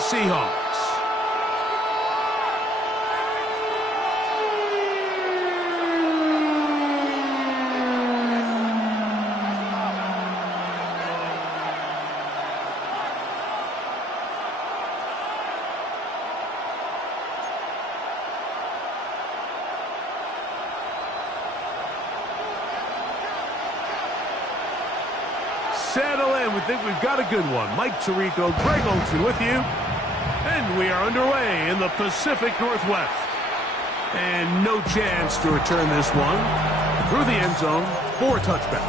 Seahawks. Settle in. We think we've got a good one. Mike Tirico, Greg Olsen with you. And we are underway in the Pacific Northwest. And no chance to return this one. Through the end zone for a touchback.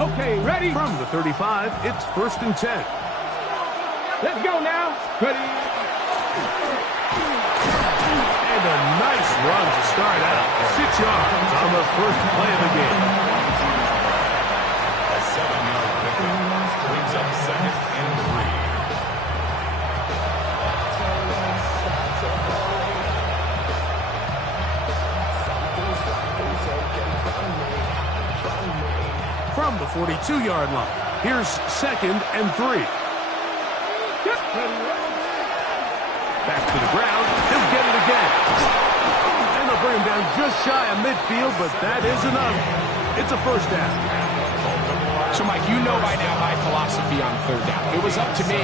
Okay, ready? From the 35, it's 1st and 10. Let's go now. Ready? And a nice run to start out. 6 yards on the first play of the game. A 7-yard pickup brings up 2nd and 3. From the 42-yard line, here's 2nd and 3. Back to the ground. He'll get it again. And they'll bring him down just shy of midfield, but that is enough. It's a 1st down. So, Mike, you know by now my philosophy on 3rd down. If it was up to me,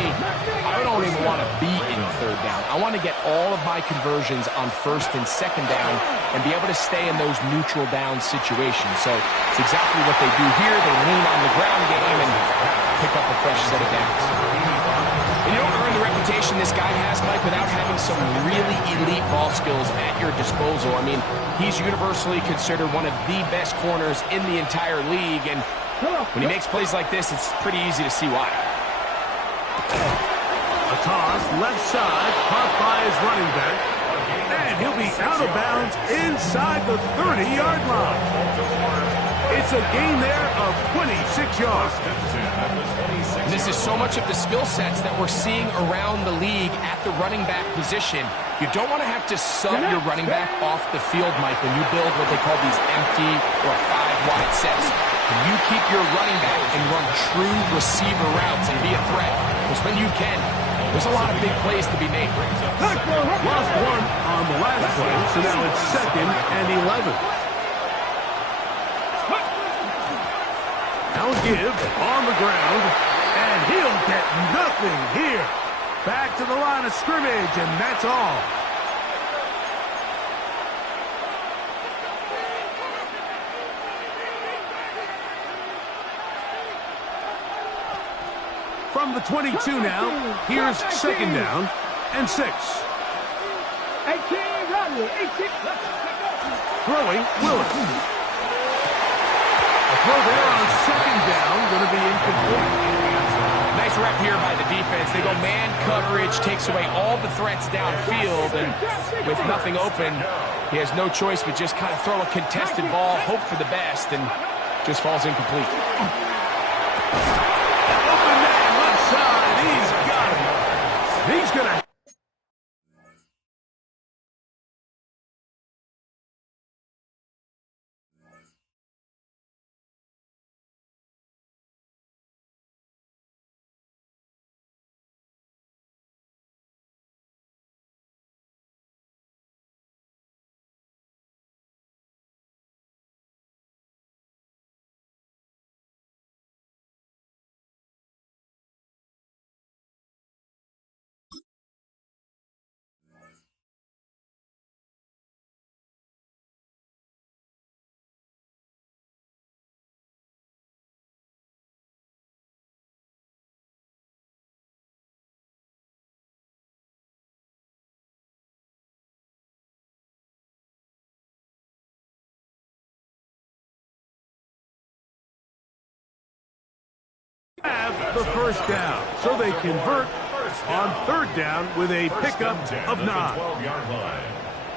I don't even want to be in 3rd down. I want to get all of my conversions on 1st and 2nd down and be able to stay in those neutral down situations. So it's exactly what they do here. They lean on the ground game and pick up a fresh set of downs. And you don't earn the reputation this guy has, Mike, without having some really elite ball skills at your disposal. I mean, he's universally considered one of the best corners in the entire league, and when he makes plays like this, it's pretty easy to see why. A toss, left side, caught by his running back, and he'll be out of bounds inside the 30-yard line. It's a gain there of 26 yards. And this is so much of the skill sets that we're seeing around the league at the running back position. You don't want to have to sub your running back off the field, Mike, when you build what they call these empty or 5-wide sets. Can you keep your running back and run true receiver routes and be a threat? Because when you can, there's a lot of big plays to be made. Lost one on the last play, so now it's 2nd and 11. Now give on the ground, and he'll get nothing here. Back to the line of scrimmage, and that's all. From the 22 now, here's 2nd down and 6. 18, run, 18. Throwing, Willis. A throw there on 2nd down, going to be incomplete. Nice rep here by the defense. They go man coverage, takes away all the threats downfield, and with nothing open, he has no choice but just kind of throw a contested ball, hope for the best, and just falls incomplete. Open man, left side, he's got it. He's going to... have the 1st down, so they convert on 3rd down with a pickup of 9.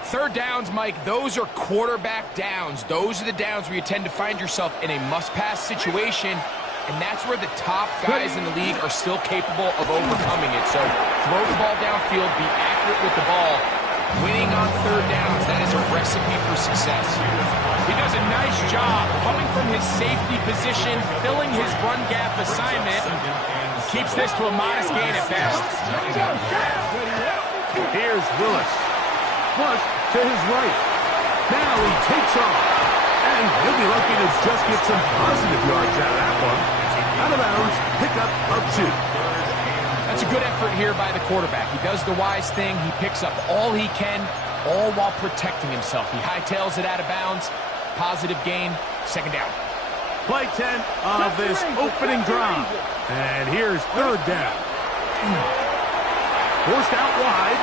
3rd downs, Mike, those are quarterback downs. Those are the downs where you tend to find yourself in a must-pass situation, and that's where the top guys in the league are still capable of overcoming it. So throw the ball downfield, be accurate with the ball, Winning on third downs, that is a recipe for success. He does a nice job coming from his safety position, filling his run gap assignment. Keeps this to a modest gain at best. Here's Willis. Flush to his right. Now he takes off. And he'll be lucky to just get some positive yards out of that one. Out of bounds, pickup of 2. That's a good effort here by the quarterback. He does the wise thing. He picks up all he can, all while protecting himself. He hightails it out of bounds. Positive gain, second down. Play 10 of this opening drive. And here's third down. Forced out wide.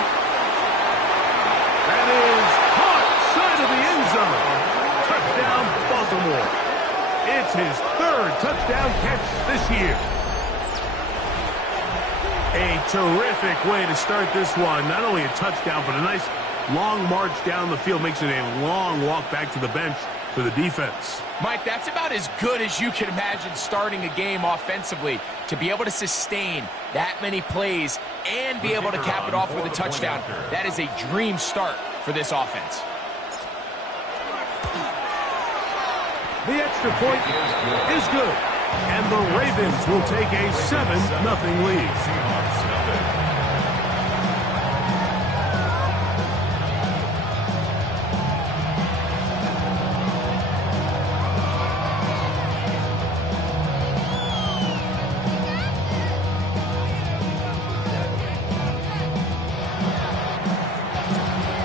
That is caught side of the end zone. Touchdown, Baltimore. It's his third touchdown catch this year. A terrific way to start this one. Not only a touchdown, but a nice long march down the field. Makes it a long walk back to the bench for the defense. Mike, that's about as good as you can imagine starting a game offensively. To be able to sustain that many plays and be able to cap it off with a touchdown, that is a dream start for this offense. The extra point is good. And the Ravens will take a 7-0 lead.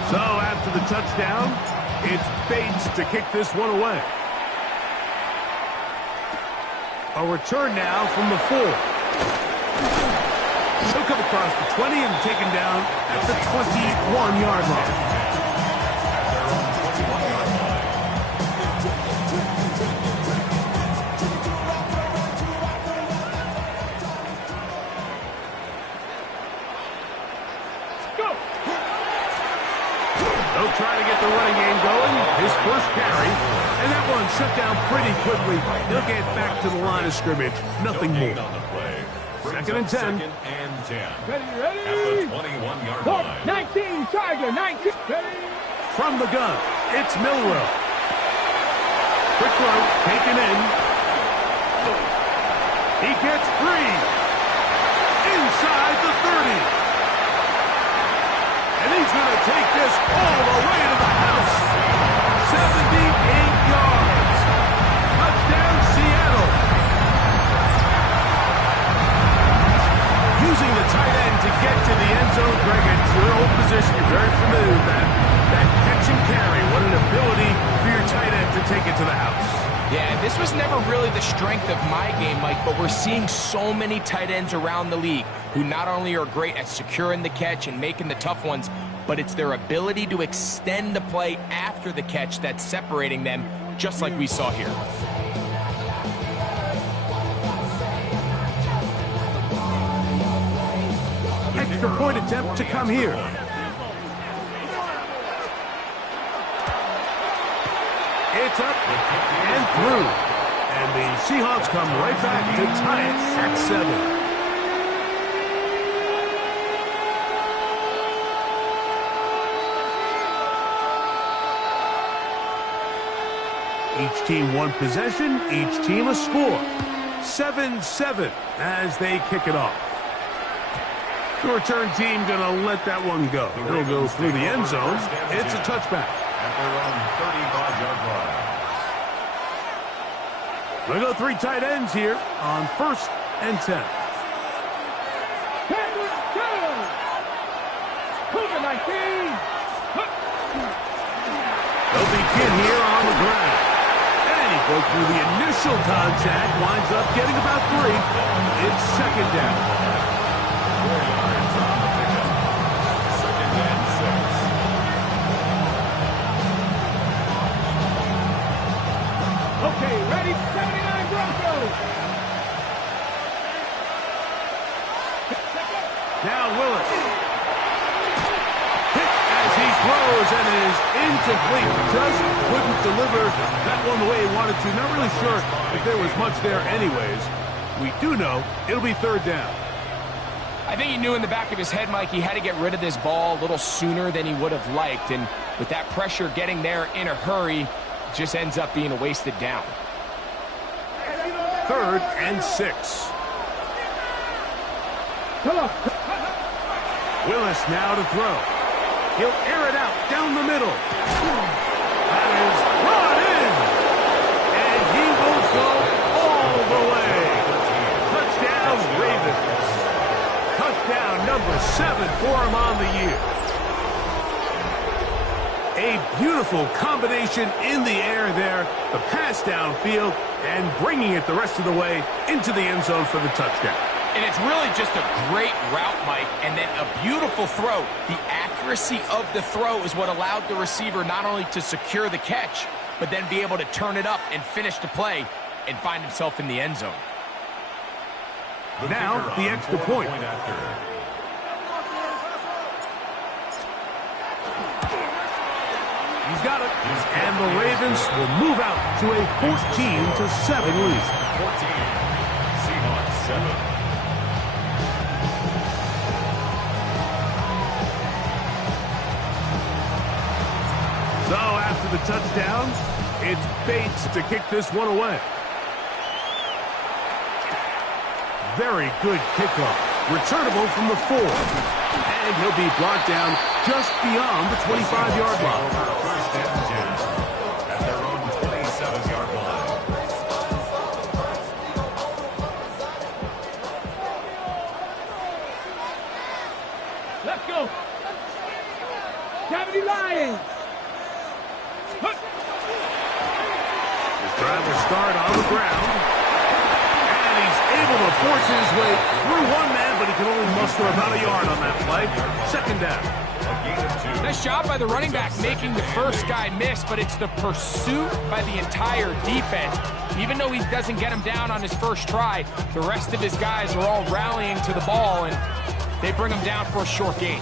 So after the touchdown, it's Bates to kick this one away. A return now from the 4. He'll come across the 20 and taken down at the 21-yard line. Go! They'll try to get the running game going. His first carry. And that one shut down pretty quickly. He'll get back to the line of scrimmage. Nothing more. Second and 10. Second and 10. Ready? At the 21-yard Hook, line. 19, Tiger, 19. Ready? From the gun, it's Milroe. Quick throw, taken in. He gets free. Inside the 30. And he's going to take this all the way to the house. 78 yards. Touchdown, Seattle. Using the tight end to get to the end zone, Greg, it's your old position. You're very familiar with that. That catch and carry. What an ability for your tight end to take it to the house. Yeah, this was never really the strength of my game, Mike, but we're seeing so many tight ends around the league who not only are great at securing the catch and making the tough ones, but it's their ability to extend the play after the catch that's separating them, just like we saw here. Extra point attempt to come here. It's up and through. And the Seahawks come right back to tie it at 7. Each team one possession, each team a score. 7-7 as they kick it off. The return team going to let that one go. It'll go through the end zone. It's a touchback. At their own 35-yard line. We'll go 3 tight ends here on 1st and 10. They'll begin here on the ground. And he broke through the initial contact, winds up getting about 3. It's second down. 4 yards on the pickup. Second and 6. Okay, ready? 79 Broncos. Now Willis. Hit as he throws and is incomplete. Just couldn't deliver that one the way he wanted to. Not really sure if there was much there anyways. We do know it'll be third down. I I think he knew in the back of his head, Mike, he had to get rid of this ball a little sooner than he would have liked. And with that pressure getting there in a hurry, it just ends up being a wasted down. 3rd and 6. Come on. Willis now to throw. He'll air it out down the middle. That is brought in. And he will go all the way. Touchdown, Ravens. Touchdown number 7 for him on the year. A beautiful combination in the air there. The pass downfield and bringing it the rest of the way into the end zone for the touchdown. And it's really just a great route, Mike, and then a beautiful throw. The accuracy of the throw is what allowed the receiver not only to secure the catch, but then be able to turn it up and finish the play and find himself in the end zone. Now, the extra point. He's got it. And the Ravens will move out to a 14-7 lead. 14. Seahawks 7. So after the touchdown, it's Bates to kick this one away. Very good kickoff. Returnable from the 4. And he'll be brought down just beyond the 25-yard line. First and 10 at their own 27-yard line. Let's go. Cavity Lions. Drive will start on the ground. And he's able to force his way through one man, but he can only muster about a yard on that play. 2nd down. Nice job by the running back making the first guy miss, but it's the pursuit by the entire defense. Even though he doesn't get him down on his first try, the rest of his guys are all rallying to the ball, and they bring him down for a short gain.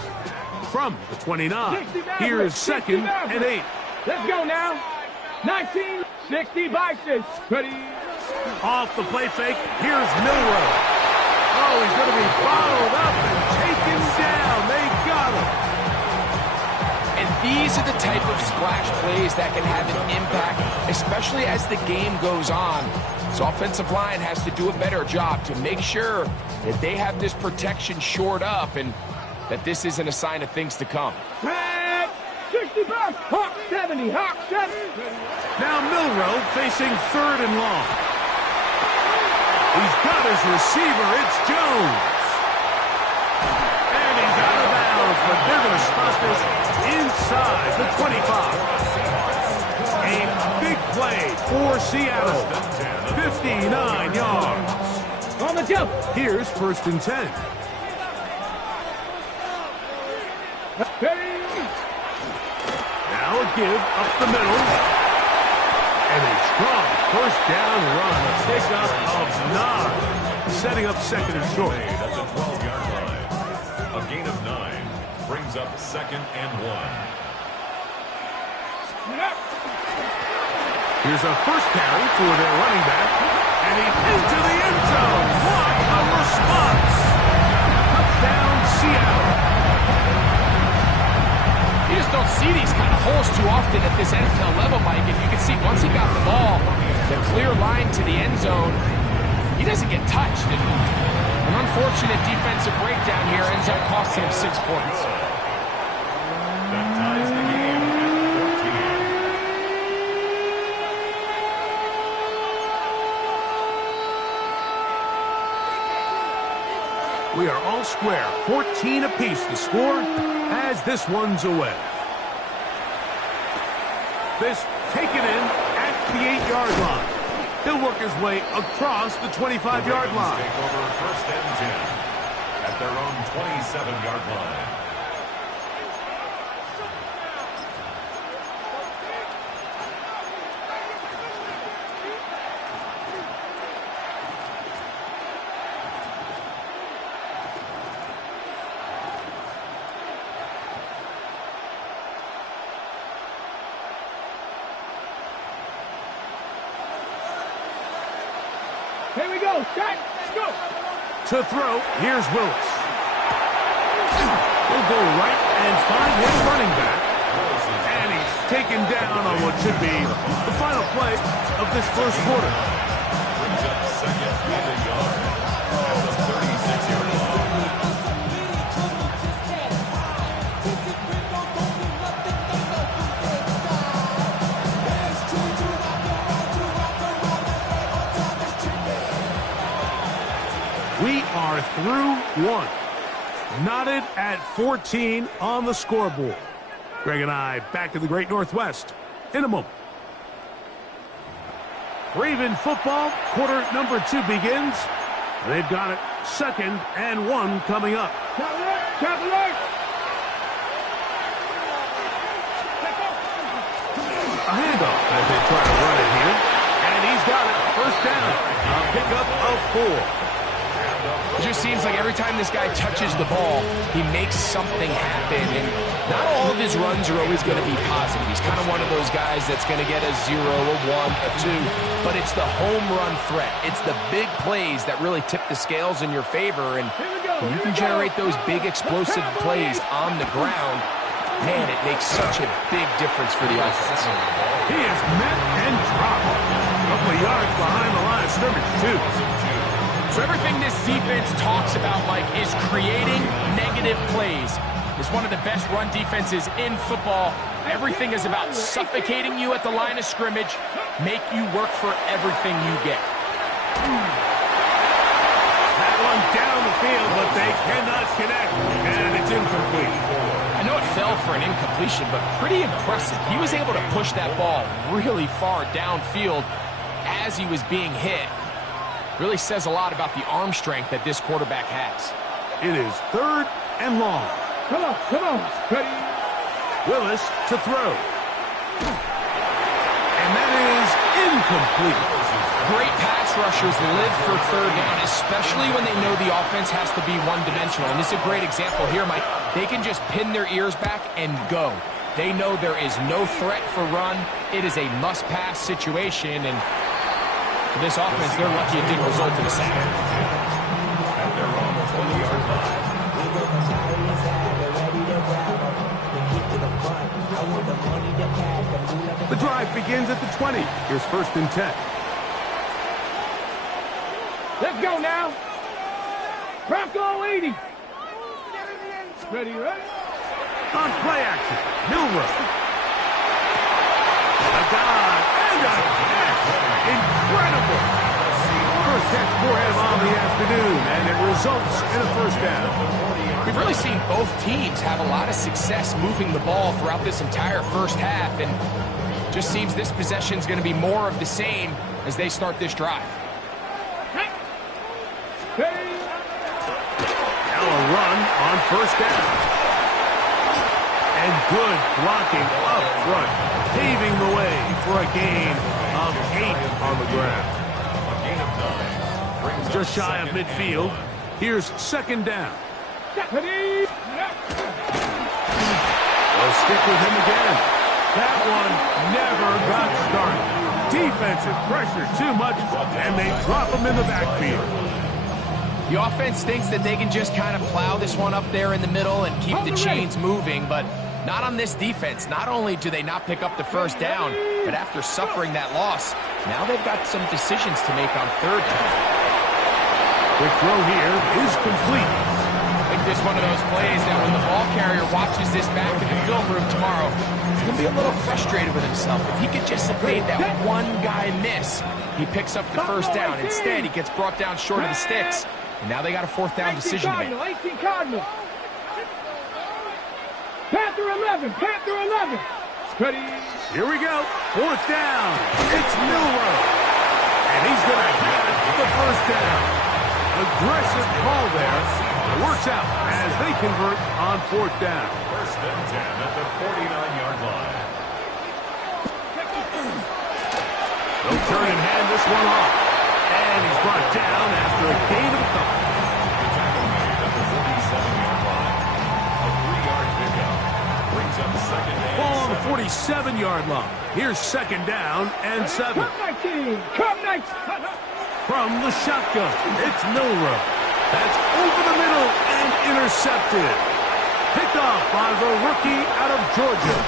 From the 29, here's 2nd and 8. Let's go now. 1960 Vikings. Ready. Off the play fake, here's Milroe. Oh, he's going to be bottled up and taken down. They got him. And these are the type of splash plays that can have an impact, especially as the game goes on. So offensive line has to do a better job to make sure that they have this protection shored up and that this isn't a sign of things to come. Red 65. Hawk 70. Hawk 70. Now Milroe facing 3rd and long. He's got his receiver. It's Jones. And he's out of bounds, but they're going to spot this inside the 25. A big play for Seattle. 59 yards. On the jump. Here's 1st and 10. Ready. Now a give up the middle. And a strong 1st down run. A pickup of 9. Setting up 2nd and short. At the 12-yard line. A gain of 9 brings up 2nd and 1. Here's a first carry for their running back. And he's into the end zone. What a response. Touchdown, Seattle. You just don't see these kind of holes too often at this NFL level, Mike. And you can see once he got the ball, the clear line to the end zone, he doesn't get touched. And an unfortunate defensive breakdown here ends up costing him 6 points. That ties the game at 14. We are all square. 14 apiece the score as this one's away. This taken in at the 8-yard line. He'll work his way across the 25-yard line. Take over 1st and 10 at their own 27-yard line. Here we go. Shot. Go. To throw, here's Willis. go right and find his running back. And he's taken down on what should be the final play of this first quarter. Brings up second and a yard at the 36-yard line. We are through one. Knotted at 14 on the scoreboard. Greg and I back to the Great Northwest in a moment. Raven football, quarter number 2 begins. They've got it 2nd and 1 coming up. Cavalier! A handoff as they try to run it here. And he's got it. First down. A pickup of 4. It just seems like every time this guy touches the ball, he makes something happen. And not all of his runs are always going to be positive. He's kind of one of those guys that's going to get a 0, a 1, a 2. But it's the home run threat. It's the big plays that really tip the scales in your favor. And when you can generate those big explosive plays on the ground, man, it makes such a big difference for the offense. He is met and dropped. A couple of yards behind the line of scrimmage, too. So everything this defense talks about, Mike, is creating negative plays. It's one of the best run defenses in football. Everything is about suffocating you at the line of scrimmage, make you work for everything you get. That one down the field, but they cannot connect, and it's incomplete. I know it fell for an incompletion, but pretty impressive. He was able to push that ball really far downfield as he was being hit. Really says a lot about the arm strength that this quarterback has. It is 3rd and long. Come on. Ready? Willis to throw. And that is incomplete. Great pass rushers live for 3rd down, especially when they know the offense has to be one-dimensional. And this is a great example here, Mike. They can just pin their ears back and go. They know there is no threat for run. It is a must-pass situation, and for this offense, they're lucky it didn't result in a sack. And they're on the 20-yard line. The drive begins at the 20. Here's 1st and 10. Let's go now. Bronco 80. Ready? On play action, Milroe. A dive and a catch. Incredible. First catch for him on the afternoon, and it results in a 1st down. We've really seen both teams have a lot of success moving the ball throughout this entire first half, and just seems this possession is going to be more of the same as they start this drive. Now a run on 1st down. And good blocking up front, paving the way for a gain of 8 on the ground. A gain of 9. Brings up Just shy of 2nd and midfield. 1. Here's 2nd down. Ready? They'll stick with him again. That one never got started. Defensive pressure too much, and they drop him in the backfield. The offense thinks that they can just kind of plow this one up there in the middle and keep the chains moving, but not on this defense. Not only do they not pick up the 1st down, but after suffering that loss, now they've got some decisions to make on 3rd down. Quick throw here is complete. I think this is one of those plays that when the ball carrier watches this back in the film room tomorrow, he's going to be a little frustrated with himself. If he could just have made that one guy miss, he picks up the 1st down. Instead, he gets brought down short of the sticks, and now they got a 4th down decision to make. 18 Cardinal. Panther 11. Ready? Here we go. 4th down. It's Milroe. And he's going to have the 1st down. Aggressive call there. It works out as they convert on 4th down. 1st and 10 at the 49-yard line. They'll turn and hand this one off. And he's brought down after a gain of a couple. The tackle made at the 47-yard line. A 3-yard pickup. Brings up 2nd and Ball on the 7. 47-yard line. Here's 2nd down and 7. Come next. From the shotgun, it's Milroe. That's over the middle and intercepted. Picked off by the rookie out of Georgia.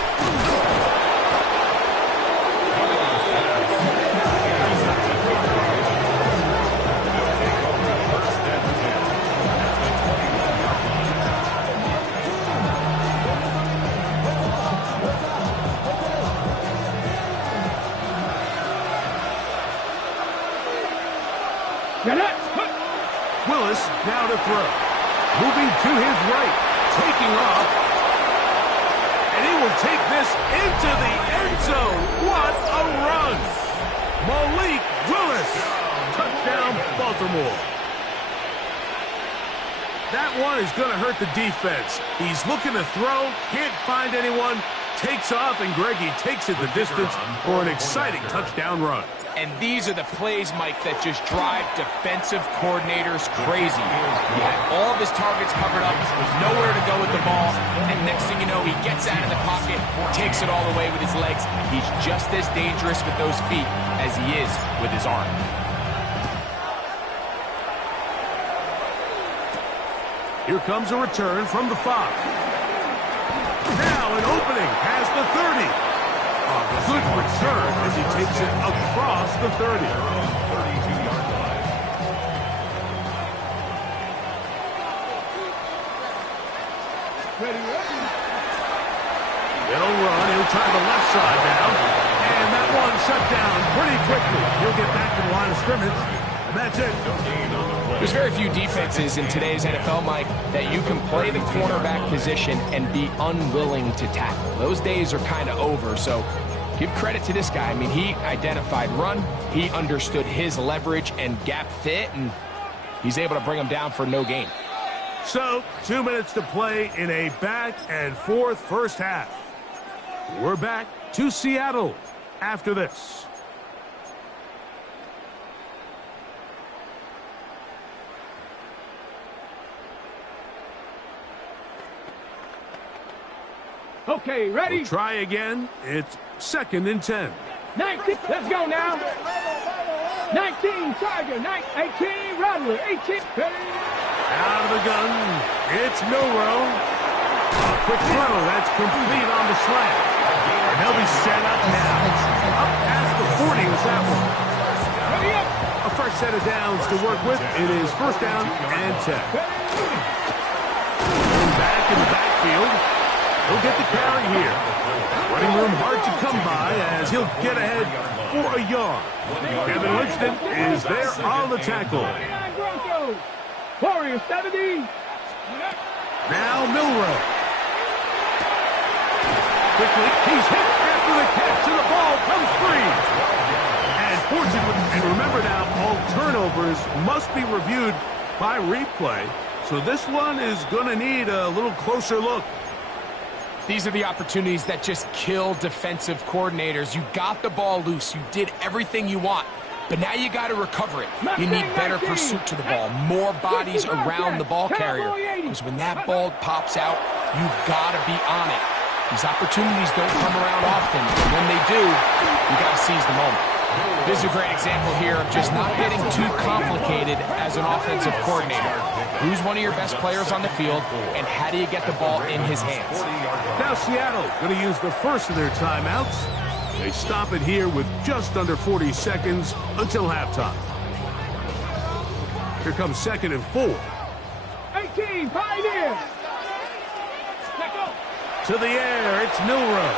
Willis now to throw. Moving to his right. Taking off. And he will take this into the end zone. What a run. Malik Willis. Touchdown, Baltimore. That one is going to hurt the defense. He's looking to throw. Can't find anyone. Takes off, and Greggy takes it the distance for an exciting touchdown run. And these are the plays, Mike, that just drive defensive coordinators crazy. He had all of his targets covered up, nowhere to go with the ball, and next thing you know, he gets out of the pocket, takes it all away with his legs. He's just as dangerous with those feet as he is with his arm. Here comes a return from the 5. Now an opening past the 30. Good return as he takes it across the 30. 32-yard line. They'll run. He'll try the left side now. And that one shut down pretty quickly. He'll get back to the line of scrimmage. And that's it. There's very few defenses in today's NFL, Mike, that you can play the cornerback position and be unwilling to tackle. Those days are kind of over, so give credit to this guy. I mean, he identified run, he understood his leverage and gap fit, and he's able to bring him down for no gain. So, 2 minutes to play in a back-and-forth first half. We're back to Seattle after this. Okay, ready? We'll try again. It's 2nd and 10. 19, let's go now. 19, Tiger, 18, Rattler, 18. Out of the gun, it's Milrow. A quick throw, that's complete on the slant. And they'll be set up now. Up past the 40 was that one. A first set of downs to work with. It is 1st down and 10. Going back in the backfield. He'll get the carry here. Running room hard to come by as he'll get ahead for a yard. Kevin Winston is there on the tackle. Warrior 70. Now Milrow. Quickly, he's hit after the catch, and the ball comes free. And fortunately, and remember now, all turnovers must be reviewed by replay. So this one is going to need a little closer look. These are the opportunities that just kill defensive coordinators. You got the ball loose. You did everything you want. But now you got to recover it. You need better pursuit to the ball, more bodies around the ball carrier. Because when that ball pops out, you've got to be on it. These opportunities don't come around often. And when they do, you got to seize the moment. This is a great example here of just not getting too complicated as an offensive coordinator. Who's one of your best players on the field, and how do you get the ball in his hands? Now Seattle going to use the first of their timeouts. They stop it here with just under 40 seconds until halftime. Here comes 2nd and 4. 18, Pioneer. To the air, it's Milrow.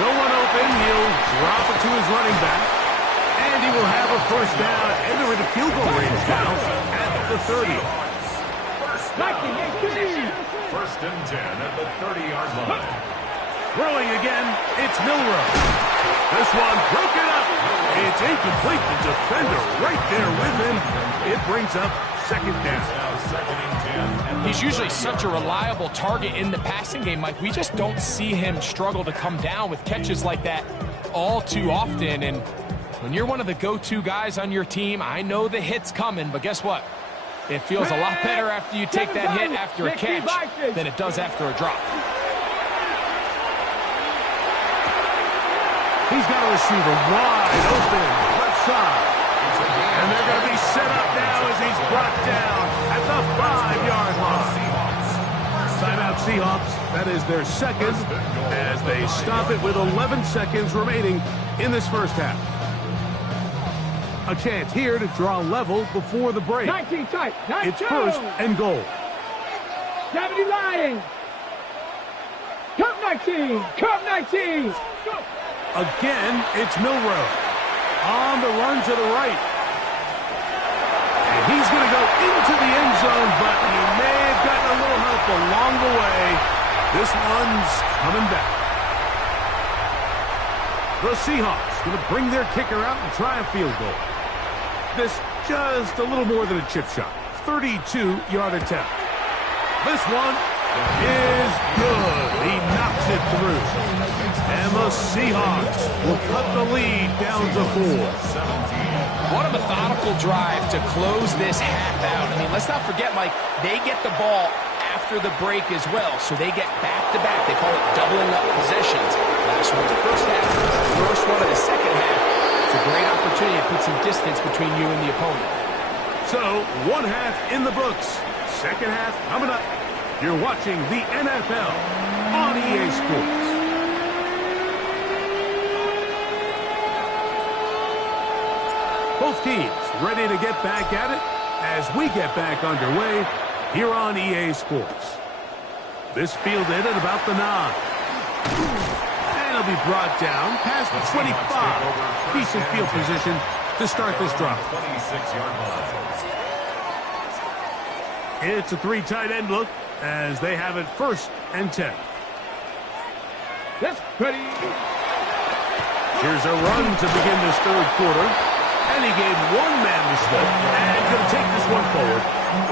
No one open, he'll drop it to his running back. And he will have a first down, and they're in the field goal range now at the 30. 1st and 10 at the 30-yard line. Throwing again, it's Milrow. This one broken up. It's incomplete. The defender right there with him. It brings up 2nd down. Now 2nd and 10. He's usually such a reliable target in the passing game, Mike. We just don't see him struggle to come down with catches like that all too often. And when you're one of the go-to guys on your team, I know the hit's coming, but guess what? It feels a lot better after you take that hit after a catch than it does after a drop. He's got a receiver wide open, left side. And they're going to be set up now as he's brought down at the 5-yard line. Seahawks. That is their second as they stop it with 11 seconds remaining in this first half. A chance here to draw level before the break. 19 tight. 19. It's first and goal. 70 Lions. Come 19. Come 19. Go. Again, it's Milroe. On the run to the right. And he's going to go into the end zone, but he may have gotten a little help along the way. This one's coming back. The Seahawks going to bring their kicker out and try a field goal. This just a little more than a chip shot. 32-yard attempt. This one is good. He knocks it through. And the Seahawks will cut the lead down to 4. What a methodical drive to close this half out. I mean, let's not forget, Mike, they get the ball after the break as well, so they get back-to-back. They call it doubling up possessions. Last one of the first half, first one of the second half. It's a great opportunity to put some distance between you and the opponent. So, one half in the books. Second half coming up. You're watching the NFL on EA Sports. Both teams ready to get back at it as we get back underway here on EA Sports. This fielded at about the 9. And it'll be brought down past the 25. Decent field position to start this drive. 26-yard line. It's a 3 tight end look as they have it first and 10. That's pretty. Here's a run to begin this third quarter. And he gave one man the slip and going to take this one forward.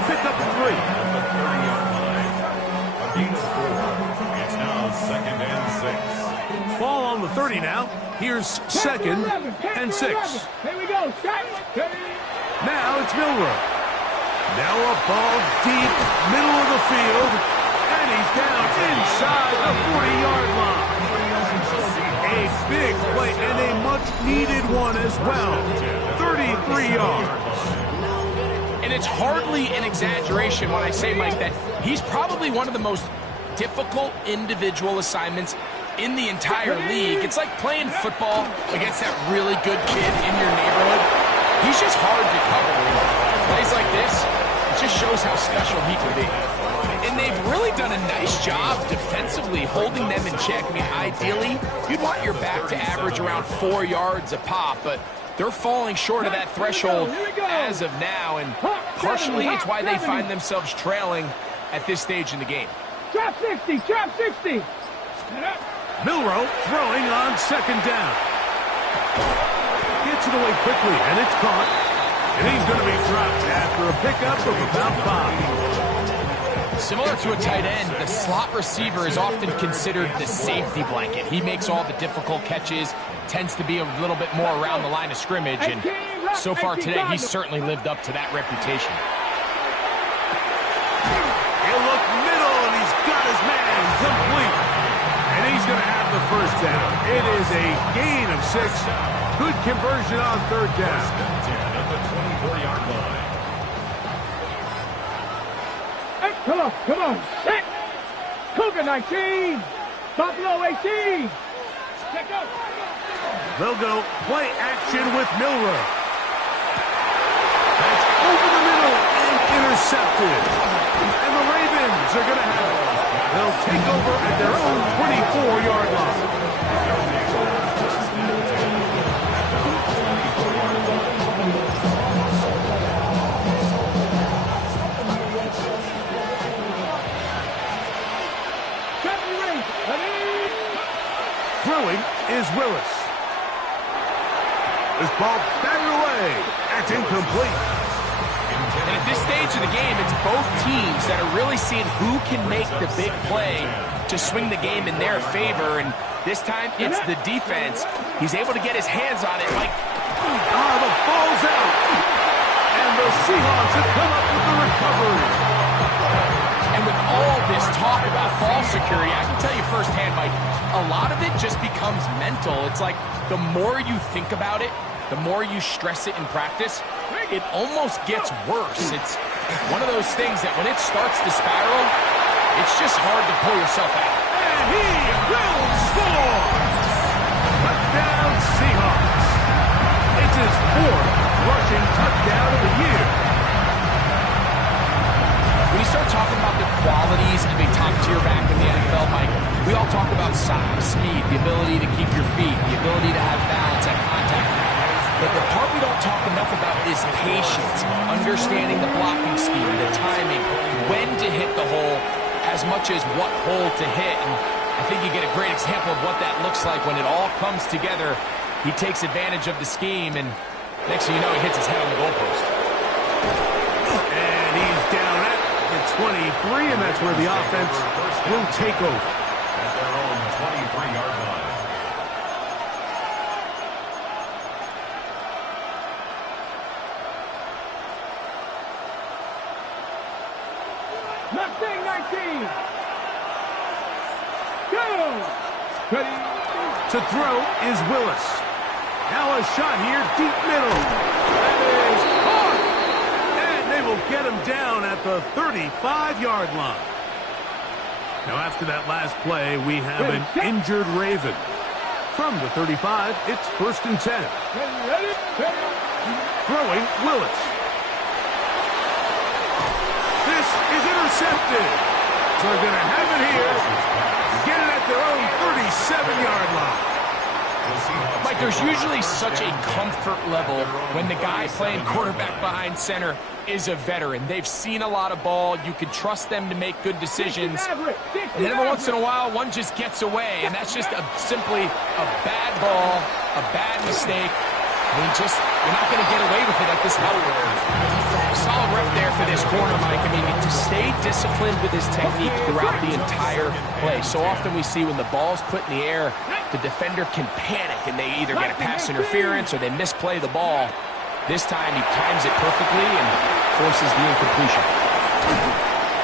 Pick up 3. At the 30-yard line. A gain of 4. It's now second and 6. Ball on the 30 now. Here's second and 6. Here we go. Now it's Milroe. Now a ball deep, middle of the field. And he's down inside the 40-yard line. A big play and a much-needed one as well. 33 yards. And it's hardly an exaggeration when I say, Mike, that he's probably one of the most difficult individual assignments in the entire league. It's like playing football against that really good kid in your neighborhood. He's just hard to cover. Plays like this, it just shows how special he can be. And they've really done a nice job defensively holding them in check. I mean, ideally, you'd want your back to average around 4 yards a pop, but they're falling short of that threshold as of now, and partially it's why they find themselves trailing at this stage in the game. Trap 60, trap 60. Milroe throwing on second down. Gets it away quickly, and it's caught. And he's going to be dropped after a pickup of about 5. Similar to a tight end, the slot receiver is often considered the safety blanket. He makes all the difficult catches, tends to be a little bit more around the line of scrimmage, and so far today, he's certainly lived up to that reputation. He'll look middle, and he's got his man complete. And he's going to have the first down. It is a gain of 6. Good conversion on third down. At the 24-yard line. Come on, come on. Set. Cougar 19. Buffalo 18. Let go. They'll go play action with Milroe. That's over the middle and intercepted. And the Ravens are going to have it. They'll take over at their own 24-yard line. Throwing is Willis. This ball batted away. That's incomplete. And at this stage of the game, it's both teams that are really seeing who can make the big play to swing the game in their favor. And this time, it's the defense. He's able to get his hands on it. Like, the ball's out. And the Seahawks have come up with the recovery. And with all this talk about ball security, I can tell you firsthand, Mike, a lot of it just becomes mental. It's like the more you think about it, the more you stress it in practice, it almost gets worse. It's one of those things that when it starts to spiral, It's just hard to pull yourself out. And he will score! Touchdown Seahawks. It's his 4th rushing touchdown of the year. When you start talking about the qualities of a top-tier back in the NFL, Mike, we all talk about size, speed, the ability to keep your feet, the ability to have balance at contact. But the part we don't talk enough about is patience, understanding the blocking scheme, the timing, when to hit the hole, as much as what hole to hit. And I think you get a great example of what that looks like when it all comes together. He takes advantage of the scheme, and next thing you know, he hits his head on the goalpost. And he's down at the 23, and that's where the offense will take over. At their own 23-yard line. Mustang 19. Go. Ready. To throw is Willis. Now a shot here, deep middle. That is caught. And they will get him down at the 35-yard line. Now after that last play, we have an injured Raven. From the 35, it's 1st and 10. Ready. Throwing Willis. This is intercepted. So they're going to have it here. Get it at their own 37-yard line. Mike, there's usually such a comfort level when the guy playing quarterback behind center is a veteran. They've seen a lot of ball. You can trust them to make good decisions. And then every once in a while, one just gets away, and that's just simply a bad ball, a bad mistake. I mean, you're not going to get away with it at this level. Solid rep there for this corner, Mike. I mean, to stay disciplined with his technique throughout the entire play. So often we see when the ball's put in the air, the defender can panic, and they either get a pass interference or they misplay the ball. This time he times it perfectly and forces the incompletion.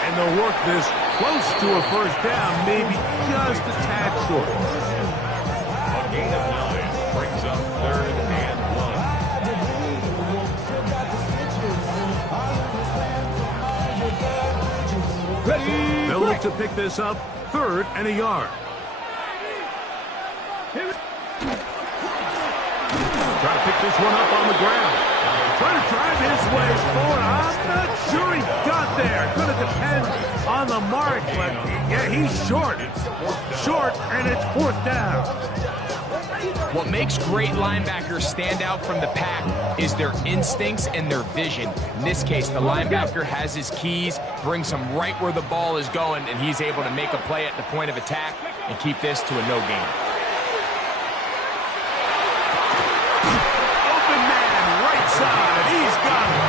And they'll work this close to a 1st down, maybe just a tad short. A gain of 9 brings up 3rd and 1. Ready. They'll look to pick this up 3rd and a yard. Try to pick this one up on the ground. Trying to drive his way forward. I'm not sure he got there. Going to depend on the mark, but yeah, he's short. Short, and it's 4th down. What makes great linebackers stand out from the pack is their instincts and their vision. In this case, the linebacker has his keys, brings him right where the ball is going, and he's able to make a play at the point of attack and keep this to a no gain. Open man, right side. He's got it.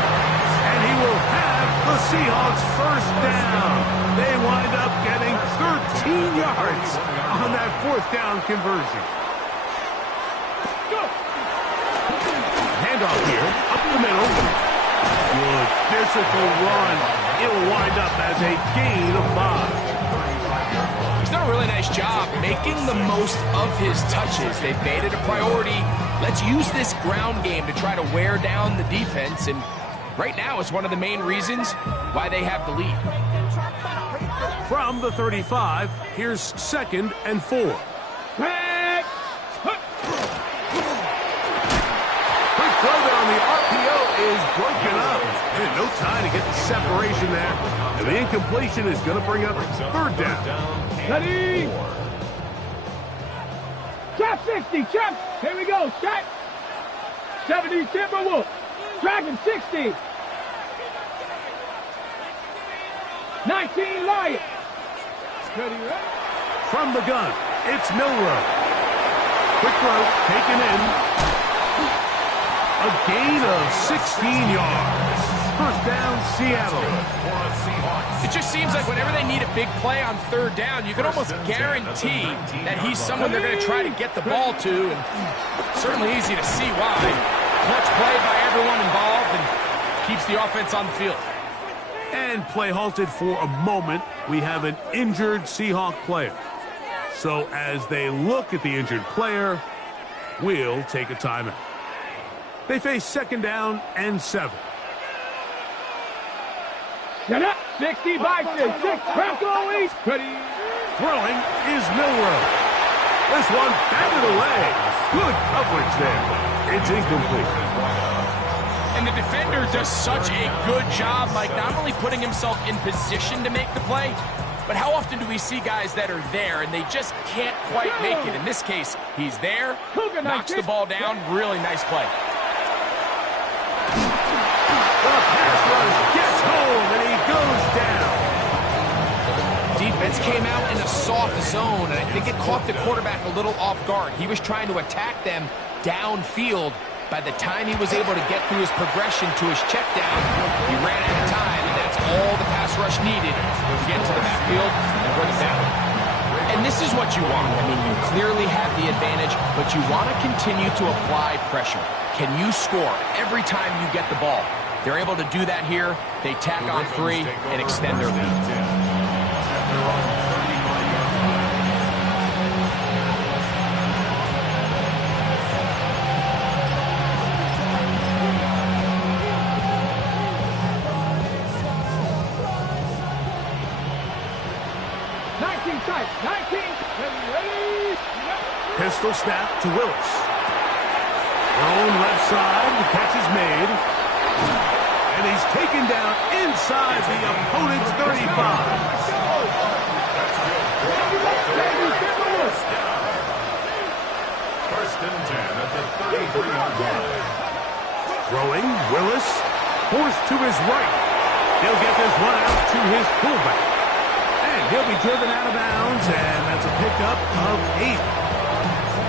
And he will have the Seahawks 1st down. They wind up getting 13 yards on that 4th down conversion. Handoff here, up the middle. Good physical run. It'll wind up as a gain of 5. He's done a really nice job making the most of his touches. They've made it a priority. Let's use this ground game to try to wear down the defense, and right now it's one of the main reasons why they have the lead. From the 35, here's 2nd and 4. Throw there on the RPO is broken up. And no time to get the separation there. And the incompletion is going to bring up 3rd down. Ready. Trap 60. Trap. Here we go. Shot. 70 Timberwolves. Dragon 60. 19 Lions. Ready. From the gun, it's Milroe. Quick throw, taken in. A gain of 16 yards. 1st down, Seattle. It just seems like whenever they need a big play on 3rd down, you can almost guarantee that he's someone they're going to try to get the ball to, and certainly easy to see why. Clutch play by everyone involved and keeps the offense on the field. And play halted for a moment. We have an injured Seahawk player. So as they look at the injured player, we'll take a timeout. They face 2nd down and 7. Get up. 60 by 6. Crackle East. Ready. Throwing is Milroe. This one batted away. Good coverage there. It's incomplete. And the defender does such a good job, Mike, not only putting himself in position to make the play, but how often do we see guys that are there and they just can't quite make it? In this case, he's there, knocks the ball down. Really nice play. The pass rush gets home, and he goes down. Defense came out in a soft zone, and I think it caught the quarterback a little off guard. He was trying to attack them downfield. By the time he was able to get through his progression to his check down, he ran out of time, and that's all the pass rush needed to get to the backfield and bring it down. And this is what you want. I mean, you clearly have the advantage, but you want to continue to apply pressure. Can you score every time you get the ball? They're able to do that here. They tack on 3 and extend their lead. 19. Ready. Pistol snap to Willis. Thrown left side. The catch is made. And he's taken down inside the opponent's 35. First and 10 at the 33-yard line. Throwing, Willis, forced to his right. He'll get this one out to his fullback. And he'll be driven out of bounds, and that's a pickup of 8.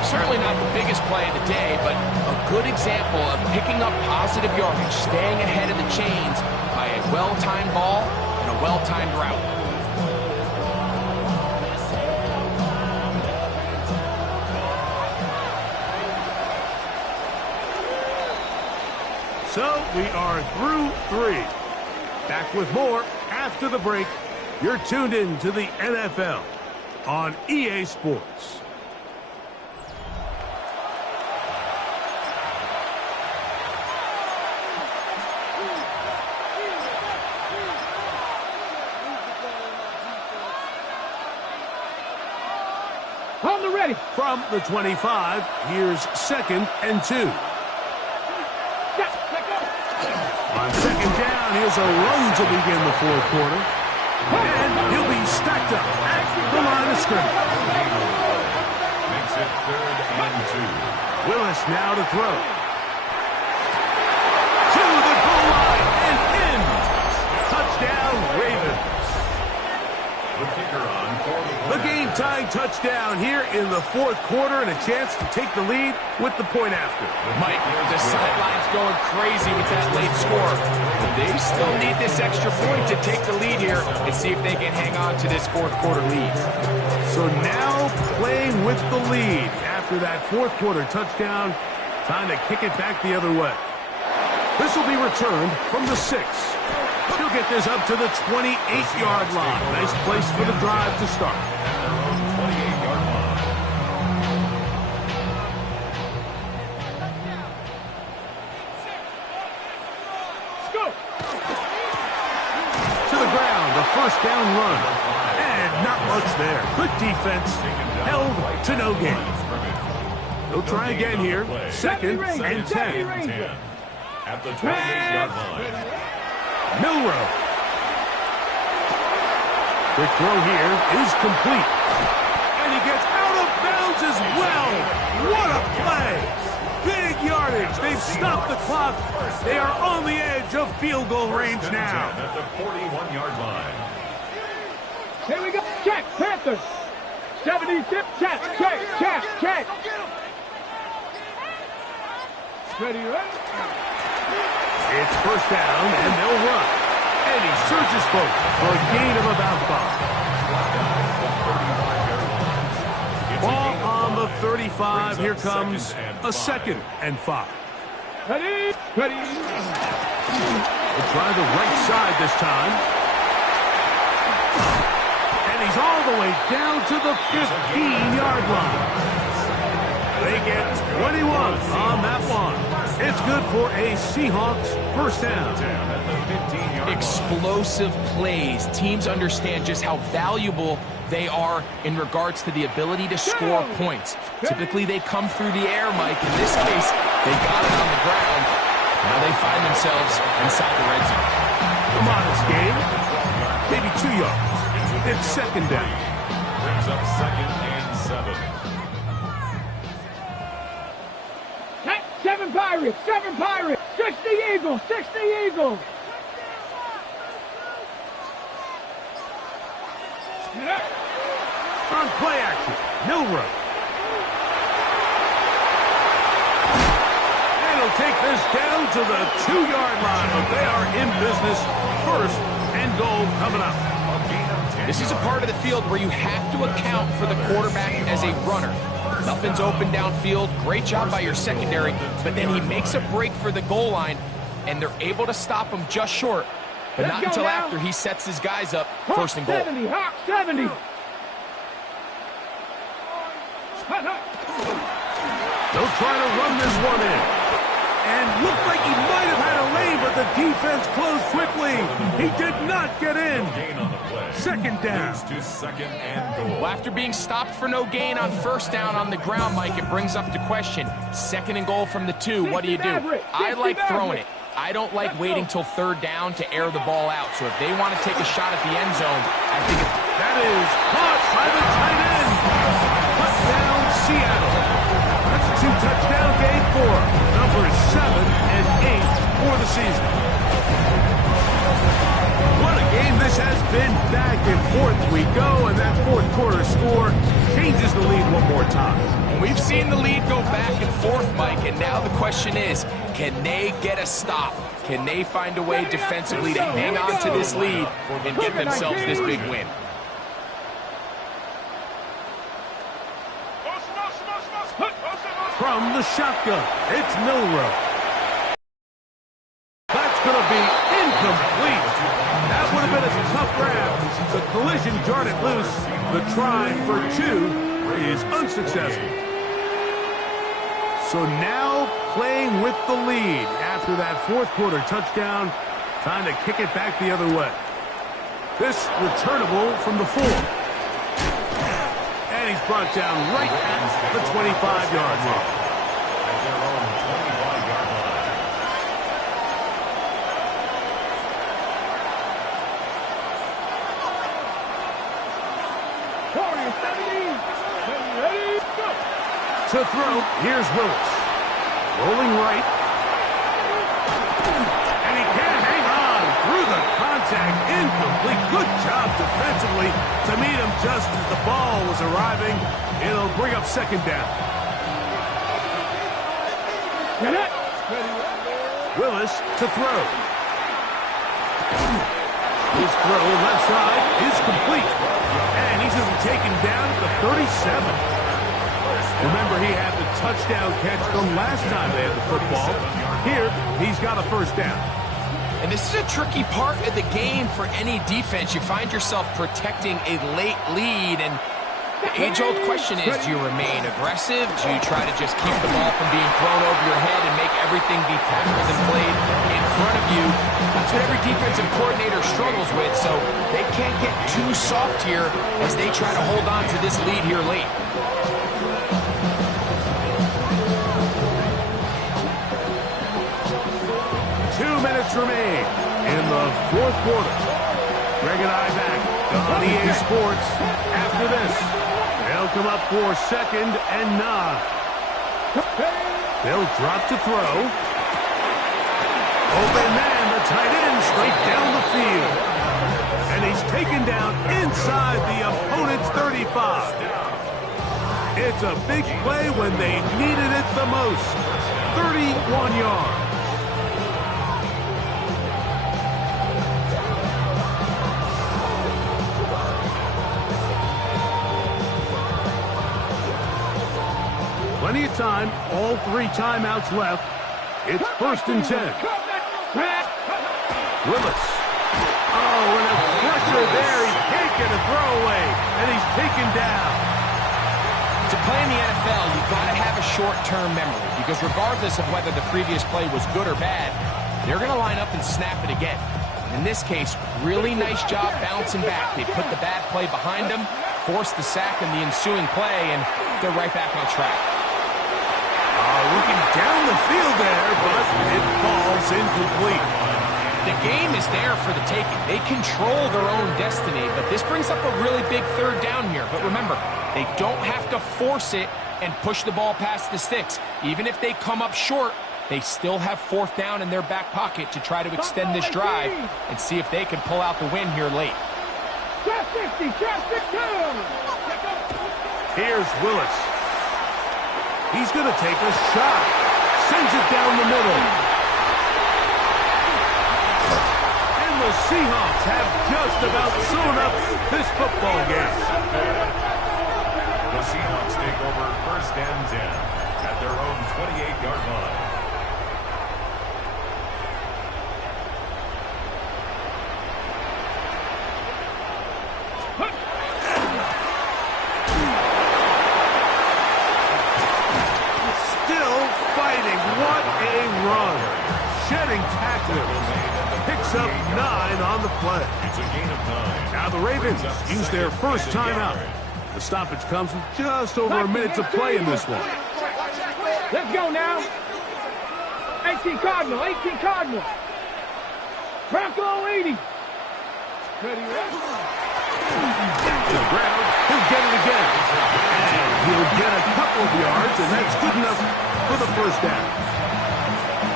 Certainly not the biggest play of the day, but a good example of picking up positive yardage, staying ahead of the chains by a well-timed ball and a well-timed route. So we are through 3. Back with more after the break. You're tuned in to the NFL on EA Sports. On the ready. From the 25, here's 2nd and 2. On 2nd down, here's a run to begin the 4th quarter. And he'll be stacked up at the line of scrimmage. Makes it 3rd and 2. Willis now to throw. To the goal line and in. Touchdown, Ravens. The kicker on for The game-tying touchdown here in the 4th quarter and a chance to take the lead with the point after. Mike, the sideline's going crazy with that late score. But they still need this extra point to take the lead here and see if they can hang on to this 4th quarter lead. So now playing with the lead after that 4th quarter touchdown. Time to kick it back the other way. This will be returned from the 6. He'll get this up to the 28-yard line. Nice place for the drive to start. 28-yard line. Let's go. To the ground, a 1st down run. And not much there. Good defense. Held to no gain. They'll try again here. 2nd and 10. At the 28-yard line. Milroe. Quick throw here is complete. And he gets out of bounds as well. What a play. Big yardage. They've stopped the clock. They are on the edge of field goal range now. At the 41-yard line. Here we go. Check. Panthers. 76. Check. Ready. It's 1st down, and they'll run. And he surges forward for a gain of about 5. Ball on the 35. Here comes a 2nd and 5. Ready. They'll try the right side this time. And he's all the way down to the 15-yard line. They get 21 on that one. It's good for a Seahawks 1st down. At the 15-yard explosive plays. Teams understand just how valuable they are in regards to the ability to score points. Typically, they come through the air, Mike. In this case, they got it on the ground. Now they find themselves inside the red zone. A modest gain, maybe 2 yards. It's second down. Brings up 2nd and 7. 7 Pirates, 7 Pirates, 60 Eagles, 60 Eagles. On play action, Milroe. And he'll take this down to the 2-yard line, but they are in business. First and goal coming up. This is a part of the field where you have to account for the quarterback as a runner. Nothing's open downfield. Great job by your secondary, but then he makes a break for the goal line, and they're able to stop him just short, but not until after he sets his guys up first and goal. 70, Hawk 70. They'll try to run this one in. And looked like he might have had a lane, but the defense closed quickly. He did not get in. Second down. To 2nd and goal. Well, after being stopped for no gain on first down on the ground, Mike, it brings up the question. 2nd and goal from the 2, what do you do? I like throwing it. I don't like waiting till 3rd down to air the ball out. So if they want to take a shot at the end zone, I think that is caught by the tight end. Touchdown, Seattle. That's a 2-touchdown game for number 7 and 8 for the season. What a game this has been. Back and forth we go, and that fourth quarter score changes the lead one more time. And we've seen the lead go back and forth, Mike, and now the question is, can they get a stop? Can they find a way defensively to hang on to this lead and get themselves this big win? From the shotgun, it's Milroe. That's going to be incomplete. That would have been a tough grab. The collision jarred it loose. The try for 2 is unsuccessful. So now playing with the lead after that fourth quarter touchdown, trying to kick it back the other way. This returnable from the 4. And he's brought down right at the 25-yard line. At their own 25-yard line. To throw, here's Willis. Rolling right. And he can't hang on through the contact. Incomplete. Good job defensively to meet him just as the ball was arriving. It'll bring up second down. Willis to throw. His throw left side is complete. And he's going to be taken down at the 37. Remember, he had the touchdown catch the last time they had the football. Here, he's got a first down. And this is a tricky part of the game for any defense. You find yourself protecting a late lead, and the age-old question is, do you remain aggressive? Do you try to just keep the ball from being thrown over your head and make everything be tackled and played in front of you? That's what every defensive coordinator struggles with, so they can't get too soft here as they try to hold on to this lead here late. 2 minutes remain in the fourth quarter. Greg and I back on EA Sports. After this, they'll come up for 2nd and 9. They'll drop to throw. Open man, the tight end, straight down the field. And he's taken down inside the opponent's 35. It's a big play when they needed it the most. 31 yards. Plenty of time, all 3 timeouts left. It's 1st and 10. Willis. Oh, and a pressure there. He can't get a throwaway, and he's taken down. To play in the NFL, you've got to have a short-term memory, because regardless of whether the previous play was good or bad, they're going to line up and snap it again. In this case, really nice job bouncing back. They put the bad play behind them, forced the sack in the ensuing play, and they're right back on track. Looking down the field there, but it falls incomplete. The game is there for the taking. They control their own destiny, but this brings up a really big third down here. But remember, they don't have to force it and push the ball past the sticks. Even if they come up short, they still have fourth down in their back pocket to try to extend this drive and see if they can pull out the win here late. Here's Willis. He's going to take a shot. Sends it down the middle. And the Seahawks have just about sewn up this football game. The Seahawks take over first and 10 at their own 28-yard line. What a run. Shedding tackles. Picks up 9 on the play. It's a gain of 9. Now the Ravens use their first timeout. The stoppage comes with just over a minute to play in this one. Let's go now. 18 Cardinal, 18 Cardinal. Bronco 80. Ready, to the ground. He'll get it again. And he'll get a couple of yards, and that's good enough for the first down.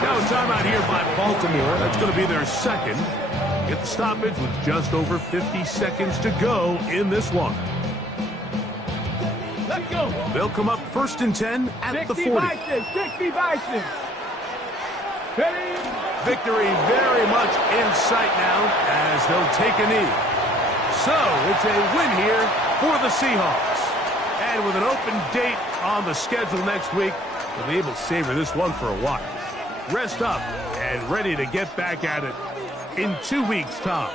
Now a timeout here by Baltimore. That's going to be their second. Get the stoppage with just over 50 seconds to go in this one. Let's go. They'll come up first and 10 at the 40. 60 Bison. Ready? Victory very much in sight now as they'll take a knee. So it's a win here for the Seahawks. And with an open date on the schedule next week, they'll be able to savor this one for a while. Rest up and ready to get back at it in 2 weeks' time.